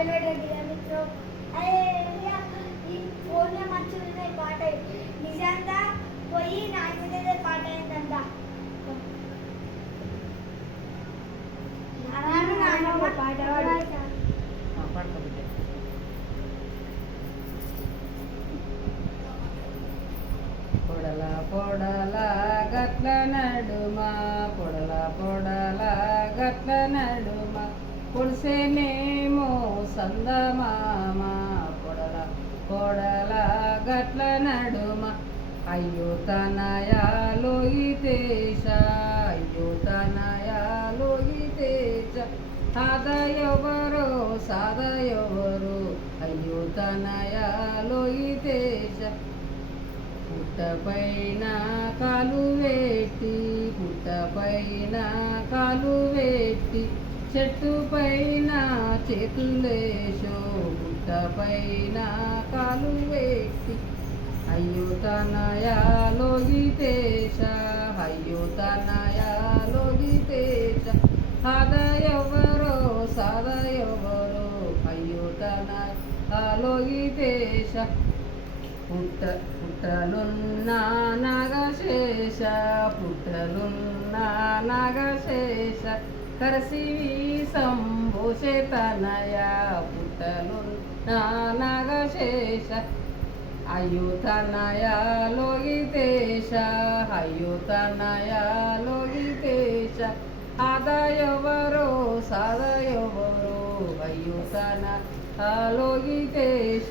మిత్రం అరే ఈ ఫోన్లో మంచిగా పాట నిజంగా పోయి నాకు పాట అయిందంట పాట పొడల పొడల గట్ల నడుమ పొడల పొడల గట్ల నడుమ పొడిసేనేమో సందమామ పొడల పొడల గట్ల నడుమ అయ్యో తనయాలో ఈతేశ అయ్యో తనయాలో ఈతేశ సాదయవరో సాదయవరు అయ్యో తనయాలో ఈతేశ పుట్టపైన కాలు వేట్టి పుట్టపైన కాలు వేట్టి చెట్టు పైన చేతులేశో పుట్టపైన కాలు వేట్టి అయ్యో తనయాలో గీతేశ అయ్యో తనయాలో గీతేశ సాదయవరో సాదయవరో అయ్యో తనయాలో గీతేశ పుట్టలున్న నాగశేష పుట్టలున్న నాగశేష కరసివి సంభోషే తనయ పుట్టలున్న నాగశేష అయ్యో తనయాలో గీతేశ అయ్యో తనయాలో గీతేశ ఆదాయవరో సాదయవరో అయ్యో తనయాలో గీతేశ